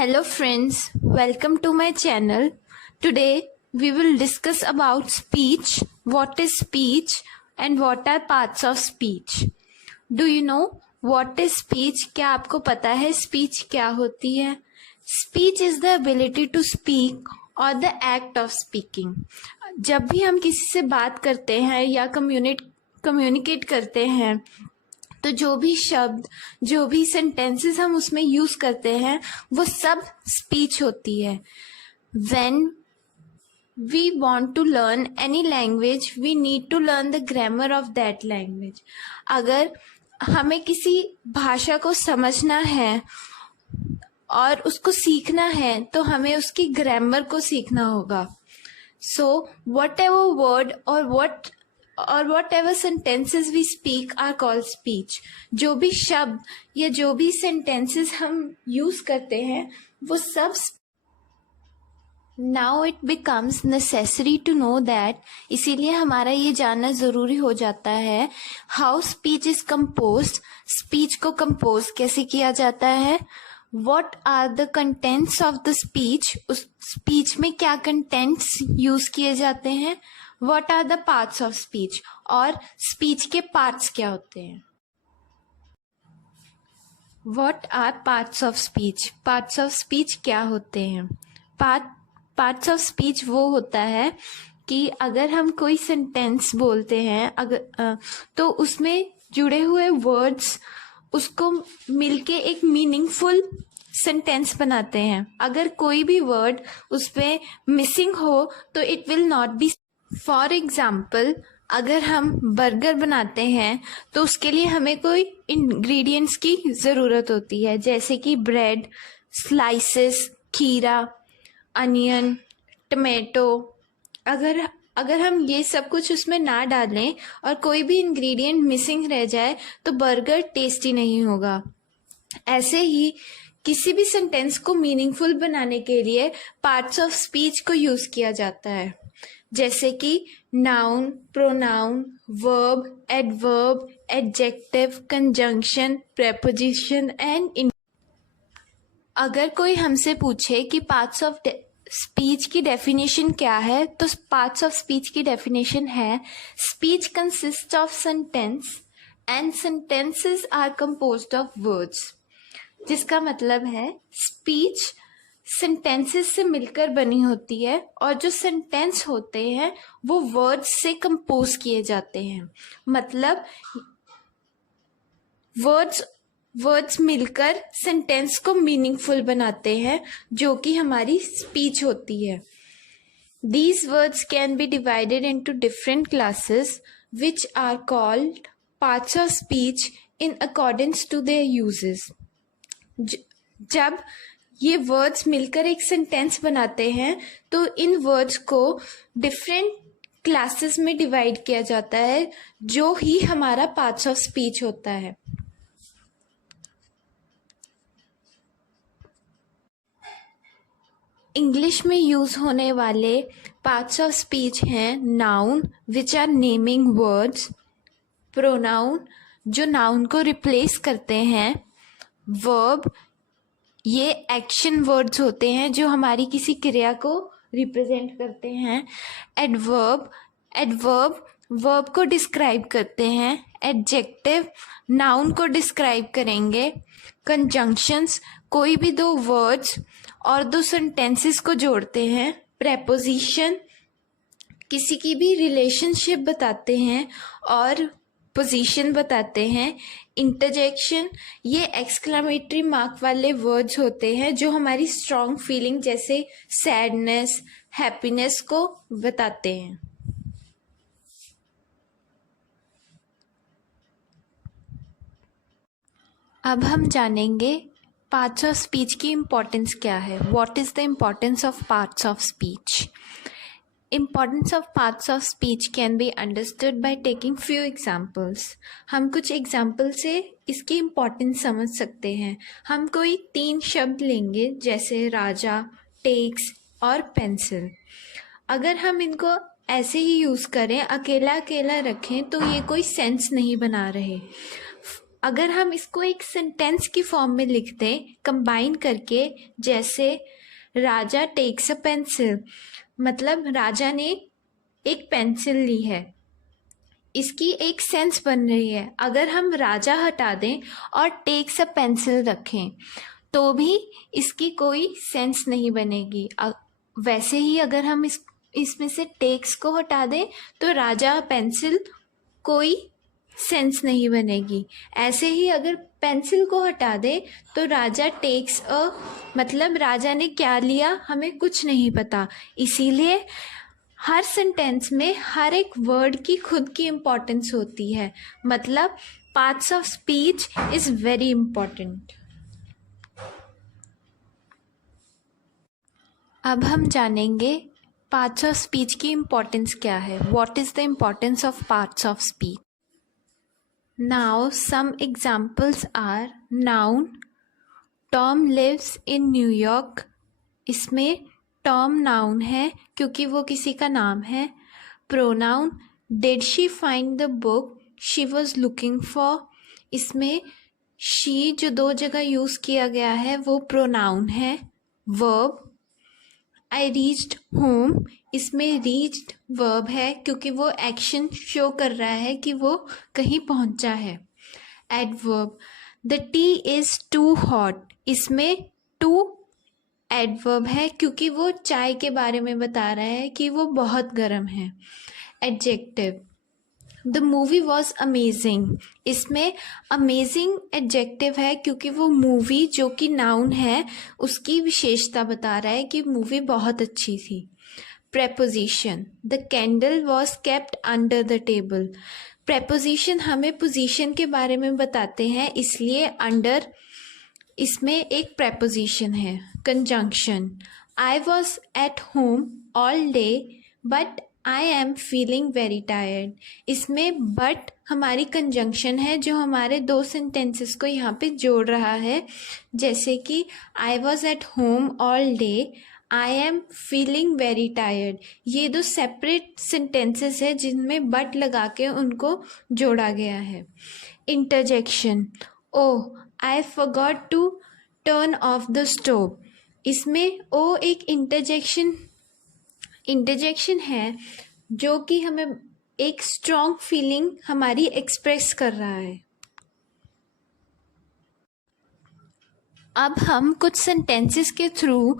Hello friends, welcome to my channel. Today we will discuss about speech, what is speech and what are parts of speech. Do you know what is speech? क्या आपको पता है speech क्या होती है? Speech is the ability to speak or the act of speaking. जब भी हम किसी से बात करते हैं या कम्युनिकेट करते हैं तो जो भी शब्द जो भी सेंटेंसेस हम उसमें यूज करते हैं वो सब स्पीच होती है. When we want to learn any language we need to learn the grammar of that language. अगर हमें किसी भाषा को समझना है और उसको सीखना है तो हमें उसकी ग्रामर को सीखना होगा. सो वट एवर वर्ड और whatever sentences we speak are called speech. जो भी शब्द या जो भी सेंटेंसेस हम यूज करते हैं वो सब. Now it becomes necessary to know that, इसीलिए हमारा ये जानना जरूरी हो जाता है how speech is composed. Speech को कंपोज कैसे किया जाता है. What are the contents of the speech, उस स्पीच में क्या कंटेंट्स यूज किए जाते हैं. What are the parts of speech और speech के parts क्या होते हैं. What are parts of speech? Parts of speech क्या होते हैं. Parts of speech वो होता है कि अगर हम कोई सेंटेंस बोलते हैं तो उसमें जुड़े हुए वर्ड्स उसको मिलके एक मीनिंगफुल सेंटेंस बनाते हैं. अगर कोई भी वर्ड उसमें मिसिंग हो तो it will not be. For example, अगर हम बर्गर बनाते हैं तो उसके लिए हमें कोई इंग्रेडिएंट्स की ज़रूरत होती है, जैसे कि ब्रेड, स्लाइसेस, खीरा, अनियन, टमेटो. अगर हम ये सब कुछ उसमें ना डालें और कोई भी इंग्रेडिएंट मिसिंग रह जाए तो बर्गर टेस्टी नहीं होगा. ऐसे ही किसी भी सेंटेंस को मीनिंगफुल बनाने के लिए पार्ट्स ऑफ स्पीच को यूज़ किया जाता है, जैसे कि noun, pronoun, verb, adverb, adjective, conjunction, preposition and. अगर कोई हमसे पूछे कि पार्ट्स ऑफ स्पीच की डेफिनेशन क्या है तो पार्ट्स ऑफ स्पीच की डेफिनेशन है speech consist of sentence and sentences are composed of words. जिसका मतलब है स्पीच सेंटेंसेस से मिलकर बनी होती है और जो सेंटेंस होते हैं वो वर्ड्स से कंपोज किए जाते हैं. मतलब वर्ड्स मिलकर सेंटेंस को मीनिंगफुल बनाते हैं जो कि हमारी स्पीच होती है. These words can be divided into different classes which are called parts of speech in accordance to their uses. जब ये वर्ड्स मिलकर एक सेंटेंस बनाते हैं तो इन वर्ड्स को डिफरेंट क्लासेस में डिवाइड किया जाता है जो ही हमारा पार्ट्स ऑफ स्पीच होता है. इंग्लिश में यूज होने वाले पार्ट्स ऑफ स्पीच हैं noun which are naming words, pronoun जो नाउन को रिप्लेस करते हैं, वर्ब ये एक्शन वर्ड्स होते हैं जो हमारी किसी क्रिया को रिप्रेजेंट करते हैं, एडवर्ब वर्ब को डिस्क्राइब करते हैं, एडजेक्टिव नाउन को डिस्क्राइब करेंगे, कंजंक्शंस कोई भी दो वर्ड्स और दो सेंटेंसेस को जोड़ते हैं, प्रेपोजिशन किसी की भी रिलेशनशिप बताते हैं और पोजीशन बताते हैं, इंटरजेक्शन ये एक्सक्लेमेटरी मार्क वाले वर्ड्स होते हैं जो हमारी स्ट्रॉन्ग फीलिंग जैसे सैडनेस, हैप्पीनेस को बताते हैं. अब हम जानेंगे पार्ट्स ऑफ स्पीच की इम्पोर्टेंस क्या है. What is the importance of parts of speech. Importance of parts of speech can be understood by taking few examples. हम कुछ एग्जाम्पल से इसकी इम्पोर्टेंस समझ सकते हैं. हम कोई 3 शब्द लेंगे जैसे राजा, टेक्स और पेंसिल. अगर हम इनको ऐसे ही यूज़ करें, अकेला अकेला रखें तो ये कोई सेंस नहीं बना रहे. अगर हम इसको एक सेंटेंस की फॉर्म में लिख दें कंबाइन करके, जैसे राजा टेक्स अ पेंसिल, मतलब राजा ने एक पेंसिल ली है, इसकी एक सेंस बन रही है। अगर हम राजा हटा दें और टेक्स अ पेंसिल रखें तो भी इसकी कोई सेंस नहीं बनेगी। वैसे ही अगर हम इसमें से टेक्स को हटा दें तो राजा पेंसिल कोई सेंस नहीं बनेगी। ऐसे ही अगर पेंसिल को हटा दें तो राजा टेक्स अ, मतलब राजा ने क्या लिया हमें कुछ नहीं पता। इसीलिए हर सेंटेंस में हर एक वर्ड की खुद की इम्पोर्टेंस होती है, मतलब parts of speech is very important. अब हम जानेंगे पार्ट्स ऑफ स्पीच की इम्पोर्टेंस क्या है। What is the importance of parts of speech? Now some examples are noun, Tom lives in New York, इसमें टॉम नाउन है क्योंकि वो किसी का नाम है। Pronoun, did she find the book she was looking for, इसमें शी जो दो जगह यूज किया गया है वो प्रोनाउन है। वर्ब, आई रीच्ड होम, इसमें रीच्ड वर्ब है क्योंकि वो एक्शन शो कर रहा है कि वो कहीं पहुंचा है। Adverb, the tea is too hot, इसमें टू एडवर्ब है क्योंकि वो चाय के बारे में बता रहा है कि वो बहुत गर्म है। Adjective, the movie was amazing, इसमें अमेजिंग एडजेक्टिव है क्योंकि वो मूवी जो कि नाउन है उसकी विशेषता बता रहा है कि मूवी बहुत अच्छी थी। Preposition, the candle was kept under the table, preposition हमें पोजीशन के बारे में बताते हैं इसलिए अंडर इसमें एक प्रेपोजिशन है। Conjunction, I was at home all day but I am feeling very tired, इसमें बट हमारी कंजंक्शन है जो हमारे दो सेंटेंसेस को यहाँ पे जोड़ रहा है, जैसे कि I was at home all day, I am feeling very tired, ये दो सेपरेट सेंटेंसेस है जिनमें बट लगा के उनको जोड़ा गया है। Interjection, oh I forgot to turn off the stove, इसमें ओ एक इंटरजेक्शन है जो कि हमें एक स्ट्रॉन्ग फीलिंग हमारी एक्सप्रेस कर रहा है। अब हम कुछ सेंटेंसेस के थ्रू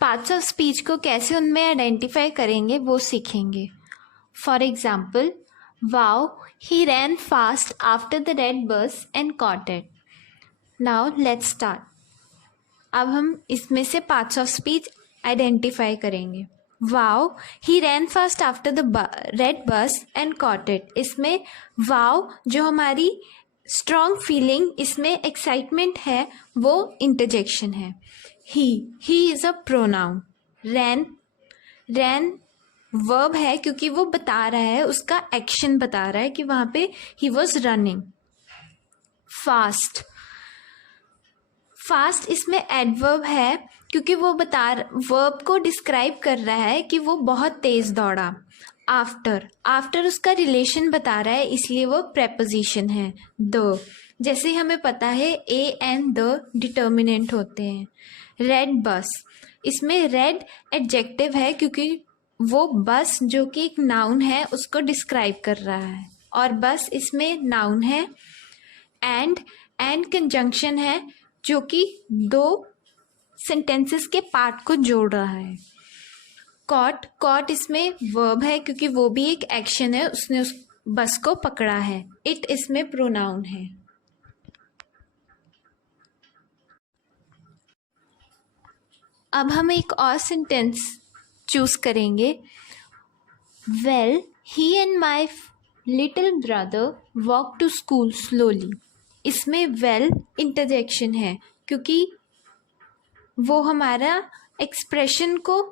पार्ट्स ऑफ स्पीच को कैसे उनमें आइडेंटिफाई करेंगे वो सीखेंगे। For example, wow he ran fast after the red bus and caught it. Now let's start. अब हम इसमें से पार्ट्स ऑफ स्पीच आइडेंटिफाई करेंगे। Wow he ran fast after the red bus and caught it, इसमें wow जो हमारी strong feeling, इसमें excitement है, वो इंटरजेक्शन है। He is a pronoun. Ran verb है क्योंकि वो बता रहा है, उसका एक्शन बता रहा है कि वहां पे ही वॉज रनिंग। फास्ट इसमें एडवर्ब है क्योंकि वो वर्ब को डिस्क्राइब कर रहा है कि वो बहुत तेज दौड़ा। आफ्टर उसका रिलेशन बता रहा है इसलिए वो प्रेपोजिशन है। द, जैसे हमें पता है ए एंड द डिटर्मिनेंट होते हैं। रेड बस, इसमें रेड एडजेक्टिव है क्योंकि वो बस जो कि एक नाउन है उसको डिस्क्राइब कर रहा है, और बस इसमें नाउन है। एंड कंजंक्शन है जो कि दो सेंटेंसेस के पार्ट को जोड़ रहा है। कॉट इसमें वर्ब है क्योंकि वो भी एक एक्शन है, उसने उस बस को पकड़ा है। इट इसमें प्रोनाउन है। अब हम एक और सेंटेंस चूज करेंगे। Well he and my little brother walk to school slowly, इसमें वेल इंटरजेक्शन है क्योंकि वो हमारा एक्सप्रेशन को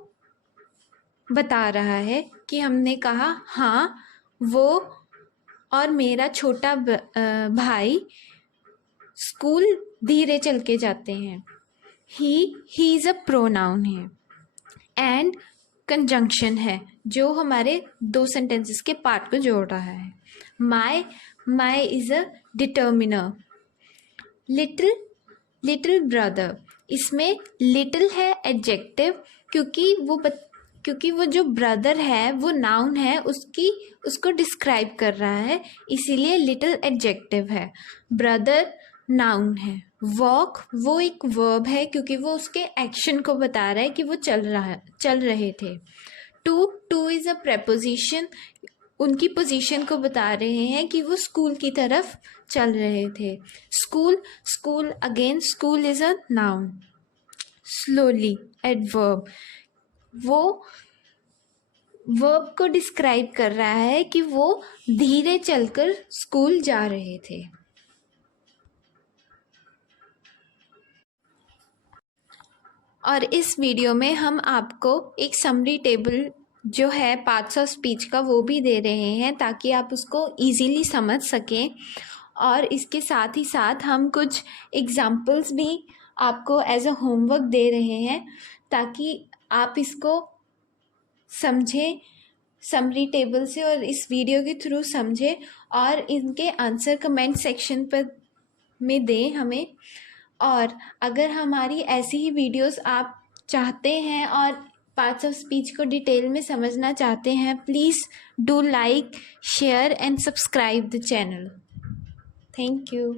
बता रहा है कि हमने कहा हाँ वो और मेरा छोटा भाई स्कूल धीरे चल के जाते हैं। ही इज अ प्रोनाउन है। एंड कंजंक्शन है जो हमारे दो सेंटेंसेस के पार्ट को जोड़ रहा है। My is a determiner, little, little brother, इसमें लिटिल है एडजेक्टिव, क्योंकि वो जो ब्रदर है वो नाउन है, उसको डिस्क्राइब कर रहा है, इसीलिए लिटिल एडजेक्टिव है। ब्रदर नाउन है। वॉक वो एक वर्ब है, क्योंकि वो उसके एक्शन को बता रहा है कि वो चल रहे थे। टू इज़ अ प्रेपोजिशन, उनकी पोजीशन को बता रहे हैं कि वो स्कूल की तरफ चल रहे थे। School again, school is a noun. Slowly adverb, वो वर्ब को डिस्क्राइब कर रहा है कि वो धीरे चलकर स्कूल जा रहे थे। और इस वीडियो में हम आपको एक समरी टेबल जो है पार्ट्स ऑफ स्पीच का वो भी दे रहे हैं, ताकि आप उसको इजीली समझ सकें। और इसके साथ ही साथ हम कुछ एग्जाम्पल्स भी आपको एज अ होमवर्क दे रहे हैं, ताकि आप इसको समझें समरी टेबल से, और इस वीडियो के थ्रू समझें और इनके आंसर कमेंट सेक्शन पर में दें हमें। और अगर हमारी ऐसी ही वीडियोस आप चाहते हैं और पार्ट्स ऑफ स्पीच को डिटेल में समझना चाहते हैं, please do like, share and subscribe the channel. Thank you.